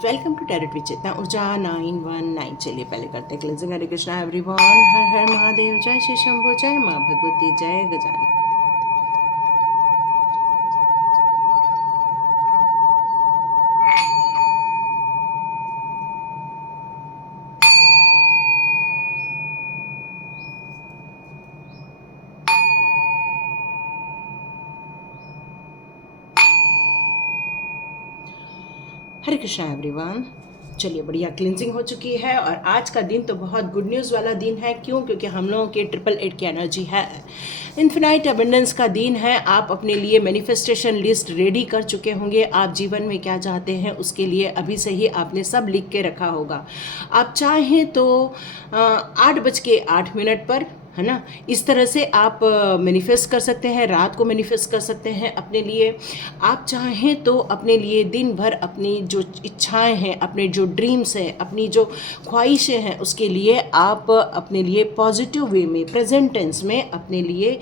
Welcome to tarot with चेतना ऊर्जा 919। चलिए पहले करते हैं क्लेंजिंग। हरे कृष्णा एवरीवन, हर हर महादेव, जय श्री शंभू, जय माँ भगवती, जय गजानन। हरे कृष्णा एवरीवन। चलिए बढ़िया क्लिनजिंग हो चुकी है और आज का दिन तो बहुत गुड न्यूज़ वाला दिन है। क्यों? क्योंकि हम लोगों के 888 की एनर्जी है, इन्फिनाइट अबंडेंस का दिन है। आप अपने लिए मैनिफेस्टेशन लिस्ट रेडी कर चुके होंगे। आप जीवन में क्या चाहते हैं उसके लिए अभी से ही आपने सब लिख के रखा होगा। आप चाहें तो 8:08 पर, है ना, इस तरह से आप मैनिफेस्ट कर सकते हैं, रात को मैनिफेस्ट कर सकते हैं अपने लिए। आप चाहें तो अपने लिए दिन भर अपनी जो इच्छाएं हैं, अपने जो ड्रीम्स हैं, अपनी जो ख्वाहिशें हैं, उसके लिए आप अपने लिए पॉजिटिव वे में, प्रेजेंट टेंस में अपने लिए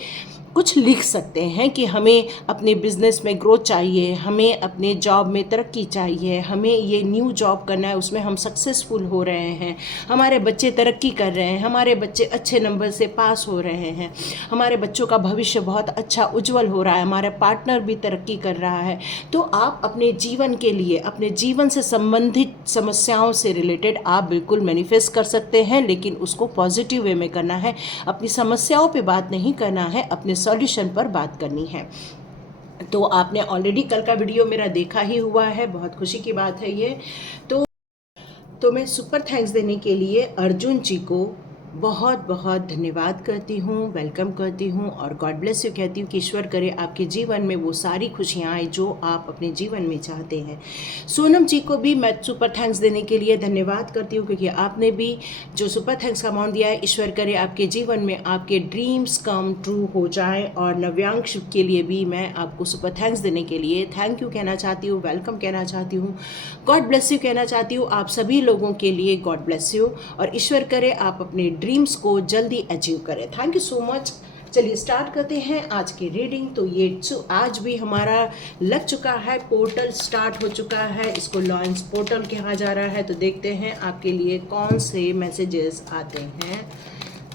कुछ लिख सकते हैं कि हमें अपने बिजनेस में ग्रोथ चाहिए, हमें अपने जॉब में तरक्की चाहिए, हमें ये न्यू जॉब करना है, उसमें हम सक्सेसफुल हो रहे हैं, हमारे बच्चे तरक्की कर रहे हैं, हमारे बच्चे अच्छे नंबर से पास हो रहे हैं, हमारे बच्चों का भविष्य बहुत अच्छा उज्जवल हो रहा है, हमारा पार्टनर भी तरक्की कर रहा है। तो आप अपने जीवन के लिए, अपने जीवन से संबंधित समस्याओं से रिलेटेड आप बिल्कुल मैनिफेस्ट कर सकते हैं, लेकिन उसको पॉजिटिव वे में करना है। अपनी समस्याओं पे बात नहीं करना है, अपने सॉल्यूशन पर बात करनी है। तो आपने ऑलरेडी कल का वीडियो मेरा देखा ही हुआ है, बहुत खुशी की बात है ये। तो मैं सुपर थैंक्स देने के लिए अर्जुन जी को बहुत बहुत धन्यवाद करती हूँ, वेलकम करती हूँ और गॉड ब्लेस यू कहती हूँ कि ईश्वर करे आपके जीवन में वो सारी खुशियाँ आए जो आप अपने जीवन में चाहते हैं। सोनम जी को भी मैं सुपर थैंक्स देने के लिए धन्यवाद करती हूँ, क्योंकि आपने भी जो सुपर थैंक्स का अमाउंट दिया है, ईश्वर करे आपके जीवन में आपके ड्रीम्स कम ट्रू हो जाए। और नव्यांश के लिए भी मैं आपको सुपर थैंक्स देने के लिए थैंक यू कहना चाहती हूँ, वेलकम कहना चाहती हूँ, गॉड ब्लेस यू कहना चाहती हूँ। आप सभी लोगों के लिए गॉड ब्लेस यू और ईश्वर करे आप अपने ड्रीम्स को जल्दी अचीव करें। Thank you so much. चलिए स्टार्ट करते हैं आज की रीडिंग। तो ये आज भी हमारा लग चुका है, पोर्टल स्टार्ट हो चुका है, इसको लॉन्च पोर्टल कहा जा रहा है। तो देखते हैं आपके लिए कौन से मैसेजेस आते हैं।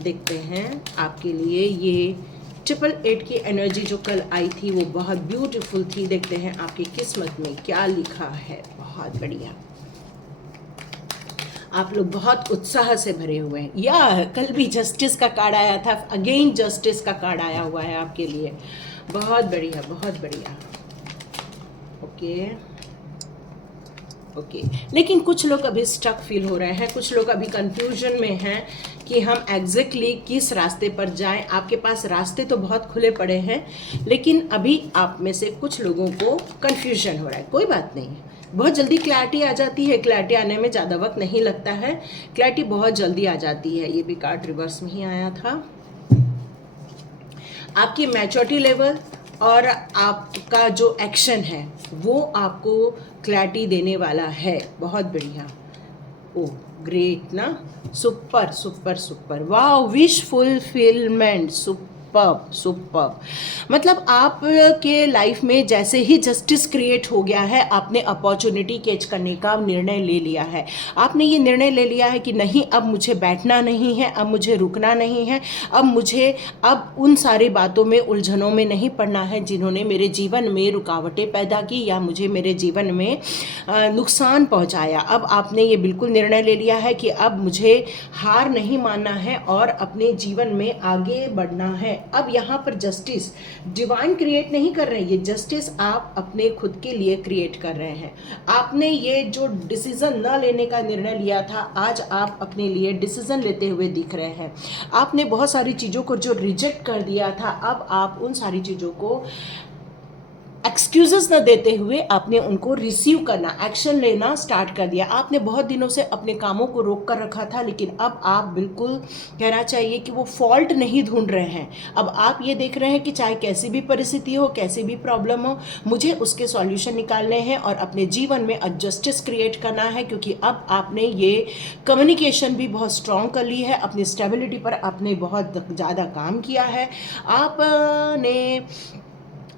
देखते हैं आपके लिए ये 888 की एनर्जी जो कल आई थी वो बहुत ब्यूटीफुल थी। देखते हैं आपकी किस्मत में क्या लिखा है। बहुत बढ़िया, आप लोग बहुत उत्साह से भरे हुए हैं। या कल भी जस्टिस का कार्ड आया था, अगेन जस्टिस का कार्ड आया हुआ है आपके लिए। बहुत बढ़िया, बहुत बढ़िया। ओके ओके, लेकिन कुछ लोग अभी स्टक फील हो रहे हैं, कुछ लोग अभी कंफ्यूजन में हैं कि हम एग्जैक्टली किस रास्ते पर जाएं। आपके पास रास्ते तो बहुत खुले पड़े हैं, लेकिन अभी आप में से कुछ लोगों को कंफ्यूजन हो रहा है। कोई बात नहीं, बहुत जल्दी क्लैरिटी आ जाती है। क्लैरिटी आने में ज़्यादा वक्त नहीं लगता है, क्लैरिटी बहुत जल्दी आ जाती है। ये भी कार्ड रिवर्स में ही आया था। आपकी मैच्योरिटी लेवल और आपका जो एक्शन है वो आपको क्लैरिटी देने वाला है। बहुत बढ़िया, ओ ग्रेट ना, सुपर सुपर सुपर, वाह, विश फुलफिलमेंट, सुपर सुपर। मतलब आप के लाइफ में जैसे ही जस्टिस क्रिएट हो गया है, आपने अपॉर्चुनिटी कैच करने का निर्णय ले लिया है। आपने ये निर्णय ले लिया है कि नहीं, अब मुझे बैठना नहीं है, अब मुझे रुकना नहीं है, अब उन सारी बातों में, उलझनों में नहीं पड़ना है जिन्होंने मेरे जीवन में रुकावटें पैदा की या मुझे मेरे जीवन में नुकसान पहुंचाया। अब आपने ये बिल्कुल निर्णय ले लिया है कि अब मुझे हार नहीं मानना है और अपने जीवन में आगे बढ़ना है। अब यहाँ पर जस्टिस डिवाइन क्रिएट नहीं कर रहे हैं, ये जस्टिस आप अपने खुद के लिए क्रिएट कर रहे हैं। आपने ये जो डिसीजन न लेने का निर्णय लिया था, आज आप अपने लिए डिसीजन लेते हुए दिख रहे हैं। आपने बहुत सारी चीज़ों को जो रिजेक्ट कर दिया था, अब आप उन सारी चीज़ों को एक्सक्यूजेस न देते हुए आपने उनको रिसीव करना, एक्शन लेना स्टार्ट कर दिया। आपने बहुत दिनों से अपने कामों को रोक कर रखा था, लेकिन अब आप बिल्कुल कहना चाहिए कि वो फॉल्ट नहीं ढूंढ रहे हैं। अब आप ये देख रहे हैं कि चाहे कैसी भी परिस्थिति हो, कैसी भी प्रॉब्लम हो, मुझे उसके सॉल्यूशन निकालने हैं और अपने जीवन में जस्टिस क्रिएट करना है। क्योंकि अब आपने ये कम्युनिकेशन भी बहुत स्ट्रॉन्ग कर ली है, अपनी स्टेबिलिटी पर आपने बहुत ज़्यादा काम किया है। आपने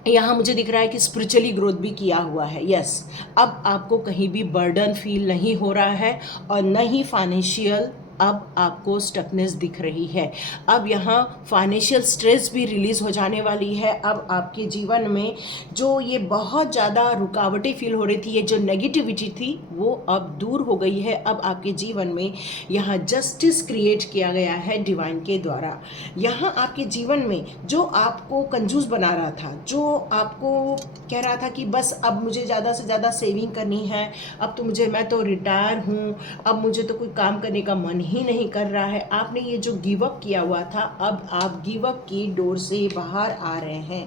यहाँ मुझे दिख रहा है कि स्पिरिचुअली ग्रोथ भी किया हुआ है। यस, अब आपको कहीं भी बर्डन फील नहीं हो रहा है और न ही फाइनेंशियल अब आपको स्टकनेस दिख रही है। अब यहाँ फाइनेंशियल स्ट्रेस भी रिलीज़ हो जाने वाली है। अब आपके जीवन में जो ये बहुत ज़्यादा रुकावटें फील हो रही थी, ये जो नेगेटिविटी थी, वो अब दूर हो गई है। अब आपके जीवन में यहाँ जस्टिस क्रिएट किया गया है डिवाइन के द्वारा। यहाँ आपके जीवन में जो आपको कंजूस बना रहा था, जो आपको कह रहा था कि बस अब मुझे ज़्यादा से ज़्यादा सेविंग करनी है, अब तो मैं तो रिटायर हूँ, अब मुझे तो कोई काम करने का मन ही नहीं कर रहा है, आपने ये जो गिव अप किया हुआ था, अब आप गिव अप की डोर से बाहर आ रहे हैं।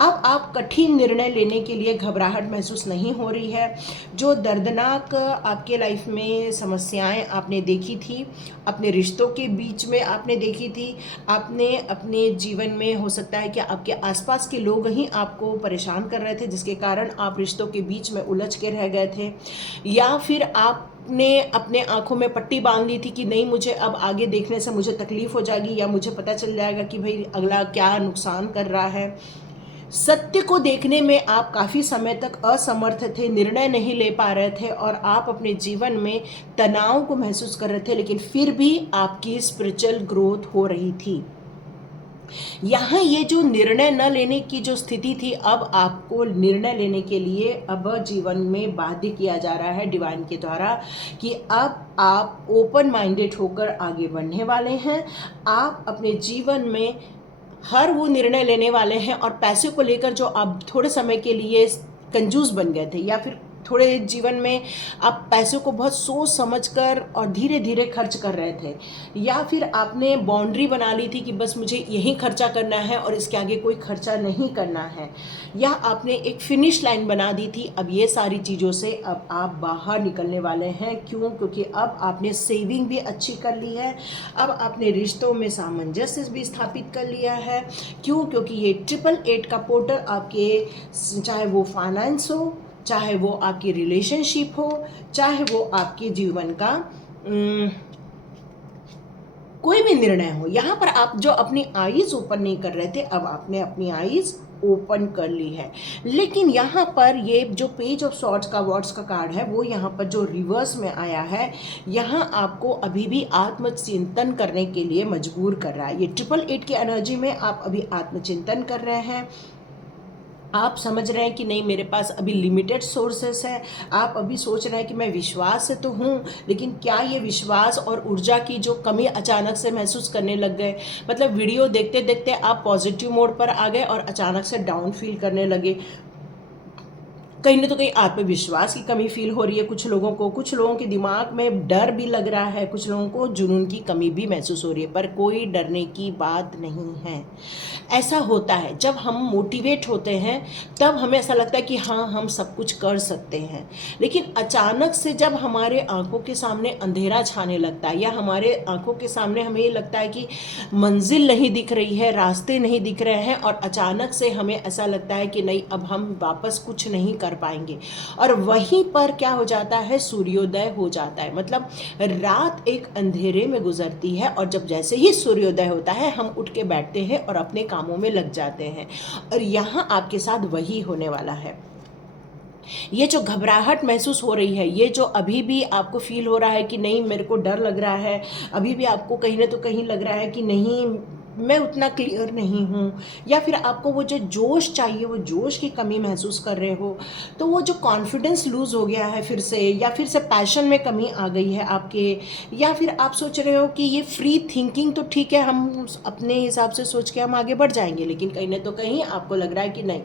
अब आप कठिन निर्णय लेने के लिए घबराहट महसूस नहीं हो रही है। जो दर्दनाक आपके लाइफ में समस्याएं आपने देखी थी, अपने रिश्तों के बीच में आपने देखी थी, आपने अपने जीवन में हो सकता है कि आपके आसपास के लोग ही आपको परेशान कर रहे थे, जिसके कारण आप रिश्तों के बीच में उलझ के रह गए थे, या फिर आपने अपने आंखों में पट्टी बांध ली थी कि नहीं, मुझे अब आगे देखने से मुझे तकलीफ हो जाएगी, या मुझे पता चल जाएगा कि भाई अगला क्या नुकसान कर रहा है। सत्य को देखने में आप काफ़ी समय तक असमर्थ थे, निर्णय नहीं ले पा रहे थे और आप अपने जीवन में तनाव को महसूस कर रहे थे, लेकिन फिर भी आपकी स्पिरिचुअल ग्रोथ हो रही थी। यहाँ ये जो निर्णय न लेने की जो स्थिति थी, अब आपको निर्णय लेने के लिए अब जीवन में बाध्य किया जा रहा है डिवाइन के द्वारा कि अब आप ओपन माइंडेड होकर आगे बढ़ने वाले हैं। आप अपने जीवन में हर वो निर्णय लेने वाले हैं, और पैसे को लेकर जो आप थोड़े समय के लिए कंजूस बन गए थे, या फिर थोड़े जीवन में आप पैसों को बहुत सोच समझकर और धीरे धीरे खर्च कर रहे थे, या फिर आपने बाउंड्री बना ली थी कि बस मुझे यही खर्चा करना है और इसके आगे कोई खर्चा नहीं करना है, या आपने एक फिनिश लाइन बना दी थी। अब ये सारी चीज़ों से अब आप बाहर निकलने वाले हैं। क्यों? क्योंकि अब आपने सेविंग भी अच्छी कर ली है, अब आपने रिश्तों में सामंजस्य भी स्थापित कर लिया है। क्यों? क्योंकि ये 888 का पोर्टल आपके, चाहे वो फाइनेंस हो, चाहे वो आपकी रिलेशनशिप हो, चाहे वो आपके जीवन का कोई भी निर्णय हो, यहाँ पर आप जो अपनी आईज ओपन नहीं कर रहे थे, अब आपने अपनी आईज ओपन कर ली है। लेकिन यहाँ पर ये जो पेज ऑफ सॉर्ड्स का वॉर्ड्स का कार्ड है, वो यहाँ पर जो रिवर्स में आया है, यहाँ आपको अभी भी आत्मचिंतन करने के लिए मजबूर कर रहा है। ये 888 की एनर्जी में आप अभी आत्मचिंतन कर रहे हैं। आप समझ रहे हैं कि नहीं, मेरे पास अभी लिमिटेड सोर्सेस है। आप अभी सोच रहे हैं कि मैं विश्वास से तो हूँ, लेकिन क्या ये विश्वास और ऊर्जा की जो कमी अचानक से महसूस करने लग गए। मतलब वीडियो देखते देखते आप पॉजिटिव मोड पर आ गए और अचानक से डाउन फील करने लगे। कहीं ना तो कहीं आत्मविश्वास की कमी फील हो रही है कुछ लोगों को, कुछ लोगों के दिमाग में डर भी लग रहा है, कुछ लोगों को जुनून की कमी भी महसूस हो रही है, पर कोई डरने की बात नहीं है। ऐसा होता है जब हम मोटिवेट होते हैं, तब हमें ऐसा लगता है कि हाँ, हम सब कुछ कर सकते हैं। लेकिन अचानक से जब हमारे आंखों के सामने अंधेरा छाने लगता है, या हमारे आंखों के सामने हमें ये लगता है कि मंजिल नहीं दिख रही है, रास्ते नहीं दिख रहे हैं, और अचानक से हमें ऐसा लगता है कि नहीं, अब हम वापस कुछ नहीं कर पाएंगे, और वहीं पर क्या हो जाता है, सूर्योदय हो जाता है। मतलब रात एक अंधेरे में गुजरती है, और जब जैसे ही सूर्योदय होता है, हम उठ के बैठते हैं और अपने कामों में लग जाते हैं। और यहाँ आपके साथ वही होने वाला है। ये जो घबराहट महसूस हो रही है, ये जो अभी भी आपको फील हो रहा है कि नहीं, मेरे को डर लग रहा है, अभी भी आपको कहीं ना तो कहीं लग रहा है कि नहीं, मैं उतना क्लियर नहीं हूँ, या फिर आपको वो जो जोश चाहिए, वो जोश की कमी महसूस कर रहे हो, तो वो जो कॉन्फिडेंस लूज़ हो गया है फिर से, या फिर से पैशन में कमी आ गई है आपके, या फिर आप सोच रहे हो कि ये फ्री थिंकिंग तो ठीक है, हम अपने हिसाब से सोच के हम आगे बढ़ जाएंगे, लेकिन कहीं ना तो कहीं आपको लग रहा है कि नहीं,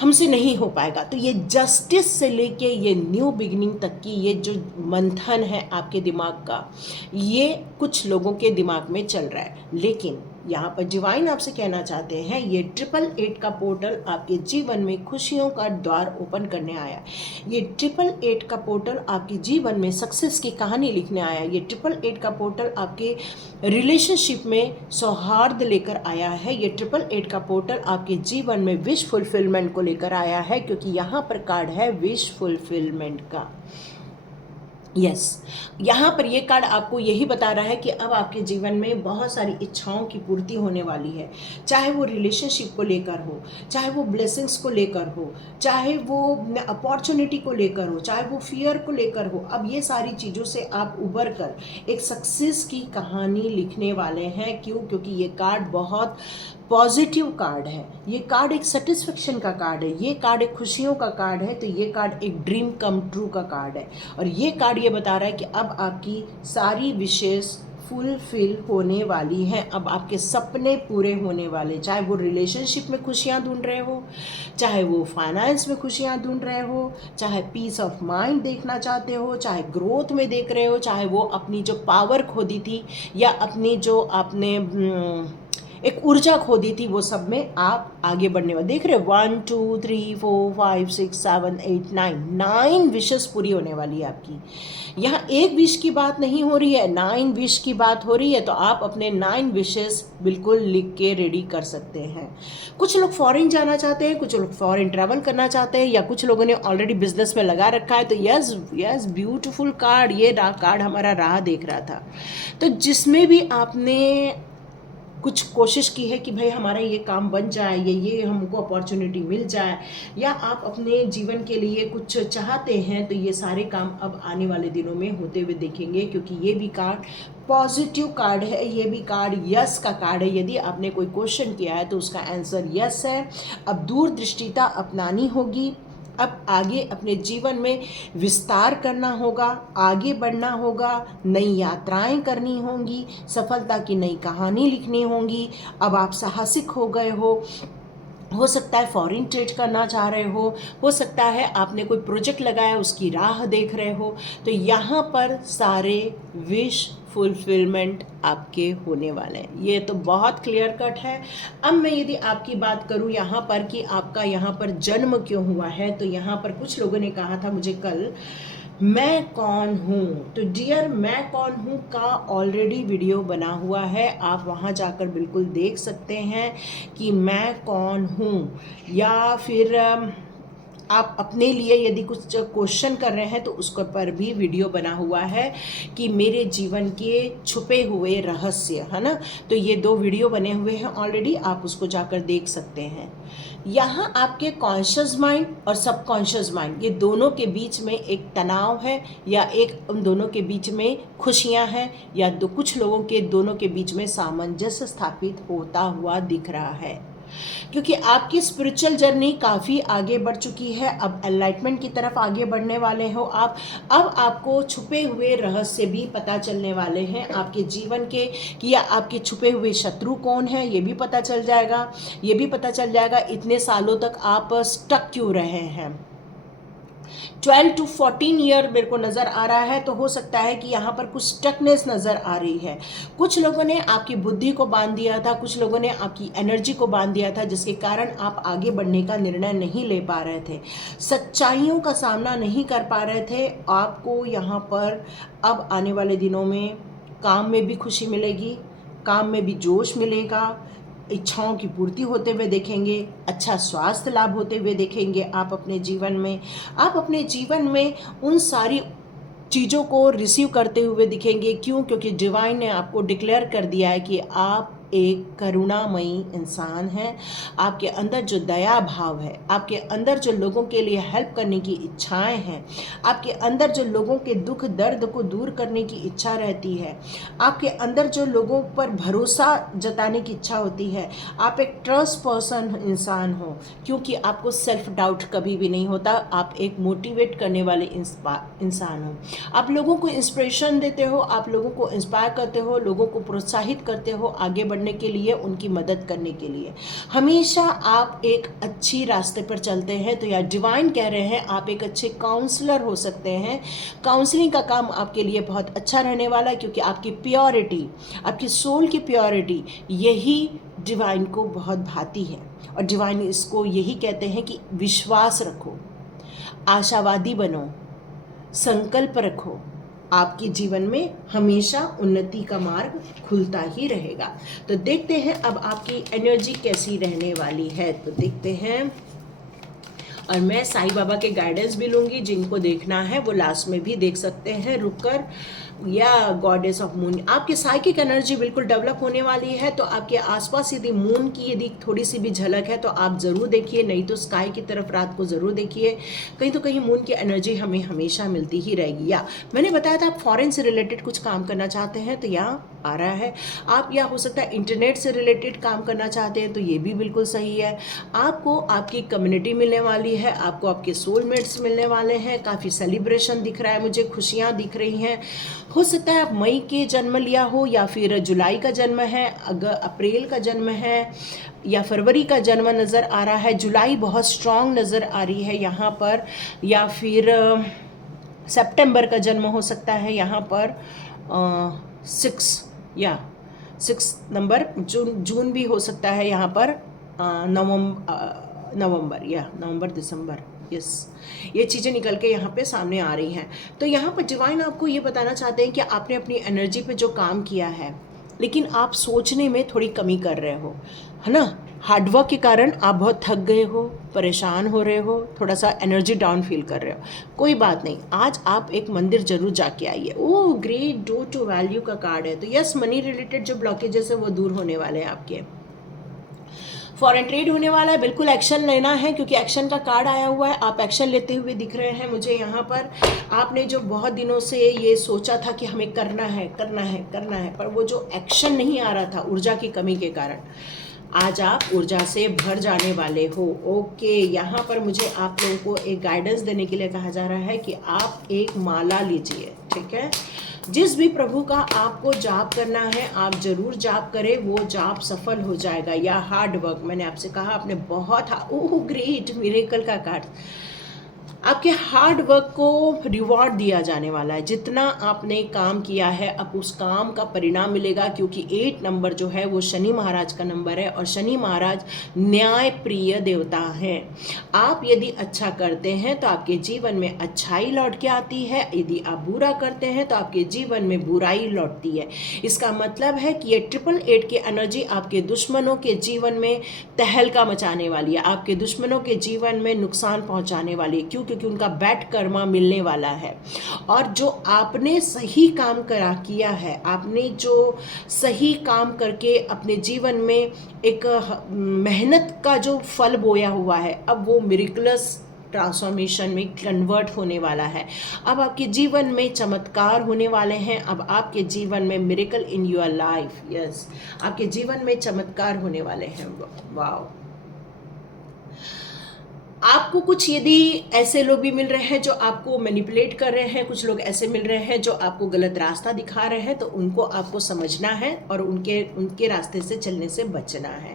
हमसे नहीं हो पाएगा। तो ये जस्टिस से लेके ये न्यू बिगिनिंग तक की ये जो मंथन है आपके दिमाग का, ये कुछ लोगों के दिमाग में चल रहा है। लेकिन यहाँ पर डिवाइन आपसे कहना चाहते हैं, ये 888 का पोर्टल आपके जीवन में खुशियों का द्वार ओपन करने आया। ये 888 का पोर्टल आपके जीवन में सक्सेस की कहानी लिखने आया। ये 888 का पोर्टल आपके रिलेशनशिप में सौहार्द लेकर आया है। ये 888 का पोर्टल आपके जीवन में विश फुलफिलमेंट को लेकर आया है, क्योंकि यहाँ पर कार्ड है विश फुलफिलमेंट का। यस, यहाँ पर ये कार्ड आपको यही बता रहा है कि अब आपके जीवन में बहुत सारी इच्छाओं की पूर्ति होने वाली है, चाहे वो रिलेशनशिप को लेकर हो, चाहे वो ब्लेसिंग्स को लेकर हो, चाहे वो अपॉर्चुनिटी को लेकर हो, चाहे वो फियर को लेकर हो। अब ये सारी चीज़ों से आप उबर कर एक सक्सेस की कहानी लिखने वाले हैं। क्यों? क्योंकि ये कार्ड बहुत पॉजिटिव कार्ड है, ये कार्ड एक सेटिस्फेक्शन का कार्ड है, ये कार्ड एक खुशियों का कार्ड है, तो ये कार्ड एक ड्रीम कम ट्रू का कार्ड है। और ये कार्ड ये बता रहा है कि अब आपकी सारी विशेष फुलफिल होने वाली हैं, अब आपके सपने पूरे होने वाले, चाहे वो रिलेशनशिप में खुशियाँ ढूंढ रहे हो, चाहे वो फाइनेंस में खुशियाँ ढूंढ रहे हो, चाहे पीस ऑफ माइंड देखना चाहते हो, चाहे ग्रोथ में देख रहे हो, चाहे वो अपनी जो पावर खो दी थी या अपनी जो आपने एक ऊर्जा खो दी थी, वो सब में आप आगे बढ़ने वाले देख रहे हो। 1 2 3 4 5 6 7 8 9 विशेस पूरी होने वाली है आपकी। यहाँ एक विश की बात नहीं हो रही है, 9 विश की बात हो रही है। तो आप अपने 9 विशेस बिल्कुल लिख के रेडी कर सकते हैं। कुछ लोग फॉरेन जाना चाहते हैं, कुछ लोग फॉरेन ट्रैवल करना चाहते हैं, या कुछ लोगों ने ऑलरेडी बिजनेस में लगा रखा है। तो यस यस, ब्यूटीफुल कार्ड, ये कार्ड हमारा राह देख रहा था। तो जिसमें भी आपने कुछ कोशिश की है कि भाई हमारा ये काम बन जाए, ये हमको अपॉर्चुनिटी मिल जाए, या आप अपने जीवन के लिए कुछ चाहते हैं, तो ये सारे काम अब आने वाले दिनों में होते हुए देखेंगे। क्योंकि ये भी कार्ड पॉजिटिव कार्ड है, ये भी कार्ड यस का कार्ड है। यदि आपने कोई क्वेश्चन किया है तो उसका आंसर यस है। अब दूरदृष्टिता अपनानी होगी, अब आगे अपने जीवन में विस्तार करना होगा, आगे बढ़ना होगा, नई यात्राएं करनी होंगी, सफलता की नई कहानी लिखनी होंगी। अब आप साहसिक हो गए हो सकता है फॉरेन ट्रेड करना चाह रहे हो सकता है आपने कोई प्रोजेक्ट लगाया उसकी राह देख रहे हो। तो यहाँ पर सारे विश फुलफिलमेंट आपके होने वाले हैं। ये तो बहुत क्लियर कट है। अब मैं यदि आपकी बात करूँ यहाँ पर कि आपका यहाँ पर जन्म क्यों हुआ है, तो यहाँ पर कुछ लोगों ने कहा था मुझे कल, मैं कौन हूँ। तो डियर, मैं कौन हूँ का ऑलरेडी वीडियो बना हुआ है, आप वहाँ जाकर बिल्कुल देख सकते हैं कि मैं कौन हूँ। या फिर आप अपने लिए यदि कुछ क्वेश्चन कर रहे हैं तो उसके पर भी वीडियो बना हुआ है कि मेरे जीवन के छुपे हुए रहस्य, है ना। तो ये 2 वीडियो बने हुए हैं ऑलरेडी, आप उसको जाकर देख सकते हैं। यहाँ आपके कॉन्शियस माइंड और सबकॉन्शियस माइंड, ये दोनों के बीच में एक तनाव है, या एक उन दोनों के बीच में खुशियाँ हैं, या कुछ लोगों के दोनों के बीच में सामंजस्य स्थापित होता हुआ दिख रहा है। क्योंकि आपकी स्पिरिचुअल जर्नी काफ़ी आगे बढ़ चुकी है, अब एनलाइटमेंट की तरफ आगे बढ़ने वाले हो आप। अब आपको छुपे हुए रहस्य भी पता चलने वाले हैं आपके जीवन के, कि या आपके छुपे हुए शत्रु कौन है ये भी पता चल जाएगा। ये भी पता चल जाएगा इतने सालों तक आप स्टक क्यों रहे हैं। 12 to 14 ईयर मेरे को नज़र आ रहा है, तो हो सकता है कि यहाँ पर कुछ स्टकनेस नज़र आ रही है। कुछ लोगों ने आपकी बुद्धि को बांध दिया था, कुछ लोगों ने आपकी एनर्जी को बांध दिया था, जिसके कारण आप आगे बढ़ने का निर्णय नहीं ले पा रहे थे, सच्चाइयों का सामना नहीं कर पा रहे थे। आपको यहाँ पर अब आने वाले दिनों में काम में भी खुशी मिलेगी, काम में भी जोश मिलेगा, इच्छाओं की पूर्ति होते हुए देखेंगे, अच्छा स्वास्थ्य लाभ होते हुए देखेंगे। आप अपने जीवन में उन सारी चीज़ों को रिसीव करते हुए दिखेंगे। क्यों? क्योंकि डिवाइन ने आपको डिक्लेयर कर दिया है कि आप एक करुणामयी इंसान हैं। आपके अंदर जो दया भाव है, आपके अंदर जो लोगों के लिए हेल्प करने की इच्छाएं हैं, आपके अंदर जो लोगों के दुख दर्द को दूर करने की इच्छा रहती है, आपके अंदर जो लोगों पर भरोसा जताने की इच्छा होती है, आप एक ट्रस्ट पर्सन इंसान हो। क्योंकि आपको सेल्फ डाउट कभी भी नहीं होता, आप एक मोटिवेट करने वाले इंसान हो। आप लोगों को इंस्पिरेशन देते हो, आप लोगों को इंस्पायर करते हो, लोगों को प्रोत्साहित करते हो आगे बढ़ने के लिए, उनकी मदद करने के लिए। हमेशा आप एक अच्छी रास्ते पर चलते हैं। तो यार डिवाइन कह रहे हैं आप एक अच्छे काउंसलर हो सकते हैं। काउंसलिंग का काम आपके लिए बहुत अच्छा रहने वाला है, क्योंकि आपकी प्योरिटी, आपकी सोल की प्योरिटी, यही डिवाइन को बहुत भाती है। और डिवाइन इसको यही कहते हैं कि विश्वास रखो, आशावादी बनो, संकल्प रखो, आपके जीवन में हमेशा उन्नति का मार्ग खुलता ही रहेगा। तो देखते हैं अब आपकी एनर्जी कैसी रहने वाली है। तो देखते हैं और मैं साईं बाबा के गाइडेंस भी लूँगी। जिनको देखना है वो लास्ट में भी देख सकते हैं रुककर। या गॉडेस ऑफ मून, आपकी साइकिक एनर्जी बिल्कुल डेवलप होने वाली है। तो आपके आसपास यदि मून की यदि थोड़ी सी भी झलक है तो आप ज़रूर देखिए, नहीं तो स्काई की तरफ रात को ज़रूर देखिए। कहीं तो कहीं मून की एनर्जी हमें हमेशा मिलती ही रहेगी। या मैंने बताया था आप फॉरेन से रिलेटेड कुछ काम करना चाहते हैं तो यहाँ आ रहा है। आप या हो सकता है इंटरनेट से रिलेटेड काम करना चाहते हैं तो ये भी बिल्कुल सही है। आपको आपकी कम्युनिटी मिलने वाली है, आपको आपके सोलमेट्स मिलने वाले हैं। काफ़ी सेलिब्रेशन दिख रहा है मुझे, खुशियाँ दिख रही हैं। हो सकता है आप मई के जन्म लिया हो या फिर जुलाई का जन्म है, अगर अप्रैल का जन्म है या फरवरी का जन्म नज़र आ रहा है। जुलाई बहुत स्ट्रॉन्ग नज़र आ रही है यहाँ पर। या फिर सितंबर का जन्म हो सकता है यहाँ पर। 6 नंबर जून भी हो सकता है यहाँ पर। नवंबर दिसंबर, यस, ये चीज़ें निकल के यहाँ पे सामने आ रही हैं। तो यहाँ पर डिवाइन आपको ये बताना चाहते हैं कि आपने अपनी एनर्जी पे जो काम किया है, लेकिन आप सोचने में थोड़ी कमी कर रहे हो, है ना। हार्डवर्क के कारण आप बहुत थक गए हो, परेशान हो रहे हो, थोड़ा सा एनर्जी डाउन फील कर रहे हो। कोई बात नहीं, आज आप एक मंदिर जरूर जाके आइए। Oh great, door to value का कार्ड है। तो यस, मनी रिलेटेड जो ब्लॉकेजेस है वो दूर होने वाले हैं आपके। फॉरेन ट्रेड होने वाला है, बिल्कुल एक्शन लेना है क्योंकि एक्शन का कार्ड आया हुआ है। आप एक्शन लेते हुए दिख रहे हैं मुझे यहाँ पर। आपने जो बहुत दिनों से ये सोचा था कि हमें करना है करना है करना है, पर वो जो एक्शन नहीं आ रहा था ऊर्जा की कमी के कारण, आज आप ऊर्जा से भर जाने वाले हो। ओके, यहाँ पर मुझे आप लोगों को एक गाइडेंस देने के लिए कहा जा रहा है कि आप एक माला लीजिए, ठीक है। जिस भी प्रभु का आपको जाप करना है आप जरूर जाप करें, वो जाप सफल हो जाएगा। या हार्ड वर्क, मैंने आपसे कहा आपने बहुत ओह ग्रेट, मिरेकल का कार्ड, आपके हार्ड वर्क को रिवॉर्ड दिया जाने वाला है। जितना आपने काम किया है अब उस काम का परिणाम मिलेगा, क्योंकि 8 नंबर जो है वो शनि महाराज का नंबर है और शनि महाराज न्याय प्रिय देवता हैं। आप यदि अच्छा करते हैं तो आपके जीवन में अच्छाई लौट के आती है, यदि आप बुरा करते हैं तो आपके जीवन में बुराई लौटती है। इसका मतलब है कि ये 888 की एनर्जी आपके दुश्मनों के जीवन में तहलका मचाने वाली है, आपके दुश्मनों के जीवन में नुकसान पहुंचाने वाली है, क्योंकि उनका बैड कर्मा मिलने वाला है। और जो आपने सही काम किया है, आपने जो सही काम करके अपने जीवन में एक मेहनत का जो फल बोया हुआ है, अब वो मिरेकलस ट्रांसफॉर्मेशन में कन्वर्ट होने वाला है। अब आपके जीवन में चमत्कार होने वाले हैं। अब आपके जीवन में miracle in your life, yes, आपके जीवन में चमत्कार होने वाले हैं। वाओ। आपको कुछ यदि ऐसे लोग भी मिल रहे हैं जो आपको मैनिपुलेट कर रहे हैं, कुछ लोग ऐसे मिल रहे हैं जो आपको गलत रास्ता दिखा रहे हैं, तो उनको आपको समझना है और उनके रास्ते से चलने से बचना है।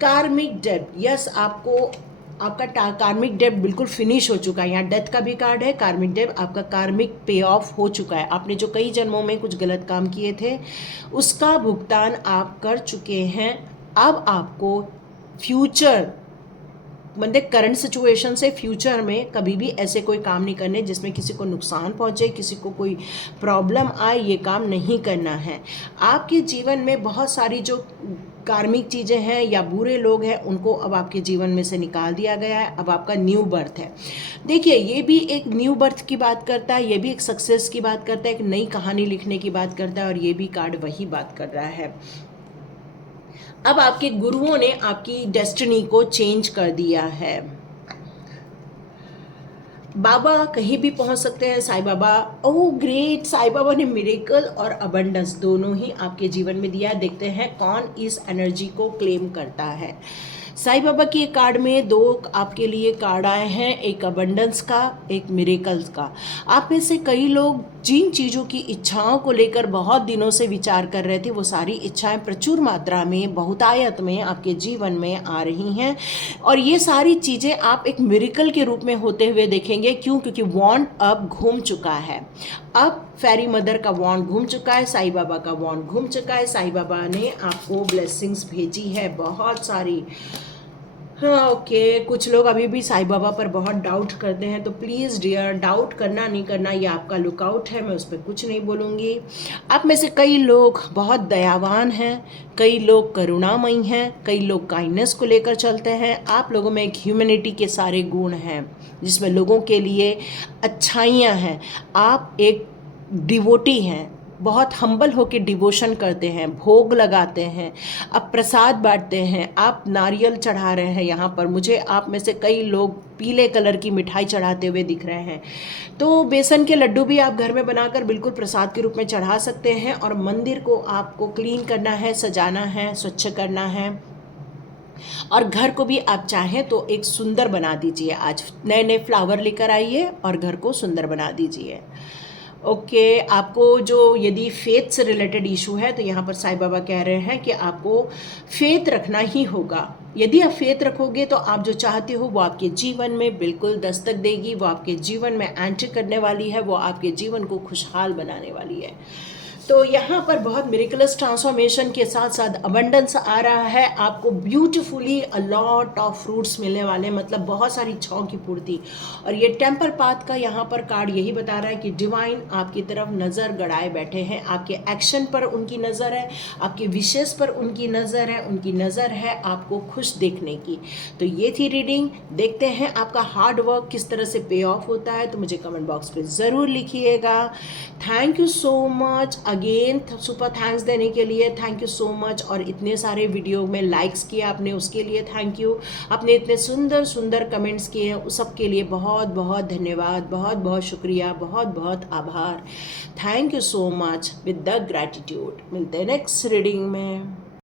कार्मिक डेब्ट, यस, आपका कार्मिक डेब्ट बिल्कुल फिनिश हो चुका है। यहाँ डेथ का भी कार्ड है, कार्मिक डेब्ट, आपका कार्मिक पे ऑफ हो चुका है। आपने जो कई जन्मों में कुछ गलत काम किए थे उसका भुगतान आप कर चुके हैं। अब आपको फ्यूचर मतलब करंट सिचुएशन से फ्यूचर में कभी भी ऐसे कोई काम नहीं करने जिसमें किसी को नुकसान पहुंचे, किसी को कोई प्रॉब्लम आए, ये काम नहीं करना है। आपके जीवन में बहुत सारी जो कार्मिक चीज़ें हैं या बुरे लोग हैं उनको अब आपके जीवन में से निकाल दिया गया है। अब आपका न्यू बर्थ है। देखिए, ये भी एक न्यू बर्थ की बात करता है, ये भी एक सक्सेस की बात करता है, एक नई कहानी लिखने की बात करता है, और ये भी कार्ड वही बात कर रहा है। अब आपके गुरुओं ने आपकी डेस्टिनी को चेंज कर दिया है। बाबा कहीं भी पहुंच सकते हैं, साईं बाबा। ओह ग्रेट, साईं बाबा ने मिरेकल और अबंडेंस दोनों ही आपके जीवन में दिया। देखते हैं कौन इस एनर्जी को क्लेम करता है। साईं बाबा के कार्ड में 2 आपके लिए कार्ड आए हैं, एक अबंडेंस का, एक मिरेकल्स का। आप में से कई लोग जिन चीज़ों की इच्छाओं को लेकर बहुत दिनों से विचार कर रहे थे, वो सारी इच्छाएं प्रचुर मात्रा में, बहुतायत में आपके जीवन में आ रही हैं। और ये सारी चीज़ें आप एक मिरेकल के रूप में होते हुए देखेंगे। क्यों? क्योंकि वॉन्ड अब घूम चुका है। अब फेरी मदर का वॉन्ड घूम चुका है, साईं बाबा का वॉन्ड घूम चुका है। साईं बाबा ने आपको ब्लेसिंग्स भेजी है बहुत सारी। हाँ, ओके। कुछ लोग अभी भी साईं बाबा पर बहुत डाउट करते हैं, तो प्लीज़ डियर, डाउट करना नहीं करना ये आपका लुकआउट है, मैं उस पर कुछ नहीं बोलूँगी। आप में से कई लोग बहुत दयावान हैं, कई लोग करुणामयी हैं, कई लोग काइंडनेस को लेकर चलते हैं। आप लोगों में एक ह्यूमैनिटी के सारे गुण हैं, जिसमें लोगों के लिए अच्छाइयाँ हैं। आप एक डिवोटी हैं, बहुत हम्बल होके डिवोशन करते हैं, भोग लगाते हैं, आप प्रसाद बांटते हैं, आप नारियल चढ़ा रहे हैं यहाँ पर। मुझे आप में से कई लोग पीले कलर की मिठाई चढ़ाते हुए दिख रहे हैं। तो बेसन के लड्डू भी आप घर में बनाकर बिल्कुल प्रसाद के रूप में चढ़ा सकते हैं। और मंदिर को आपको क्लीन करना है, सजाना है, स्वच्छ करना है। और घर को भी आप चाहें तो एक सुंदर बना दीजिए। आज नए नए फ्लावर लेकर आइए और घर को सुंदर बना दीजिए। ओके, आपको जो यदि फेथ से रिलेटेड इशू है, तो यहाँ पर साईं बाबा कह रहे हैं कि आपको फेथ रखना ही होगा। यदि आप फेथ रखोगे तो आप जो चाहते हो वो आपके जीवन में बिल्कुल दस्तक देगी, वो आपके जीवन में एंटर करने वाली है, वो आपके जीवन को खुशहाल बनाने वाली है। तो यहाँ पर बहुत मिरेकलस ट्रांसफॉर्मेशन के साथ साथ अबंडेंस आ रहा है। आपको beautifully a lot of fruits मिलने वाले हैं, मतलब बहुत सारी इच्छाओं की पूर्ति। और ये टेम्पल पाथ का यहाँ पर कार्ड यही बता रहा है कि डिवाइन आपकी तरफ नज़र गड़ाए बैठे हैं। आपके एक्शन पर उनकी नज़र है, आपके विशेष पर उनकी नज़र है, उनकी नज़र है आपको खुश देखने की। तो ये थी रीडिंग। देखते हैं आपका हार्ड वर्क किस तरह से पे ऑफ होता है, तो मुझे कमेंट बॉक्स पे ज़रूर लिखिएगा। Thank you so much again, super thanks देने के लिए थैंक यू सो मच। और इतने सारे वीडियो में लाइक्स किए आपने, उसके लिए थैंक यू। आपने इतने सुंदर सुंदर कमेंट्स किए हैं, उस सब के लिए बहुत बहुत धन्यवाद, बहुत बहुत शुक्रिया, बहुत बहुत आभार। Thank you so much with the gratitude. मिलते हैं नेक्स्ट रीडिंग में।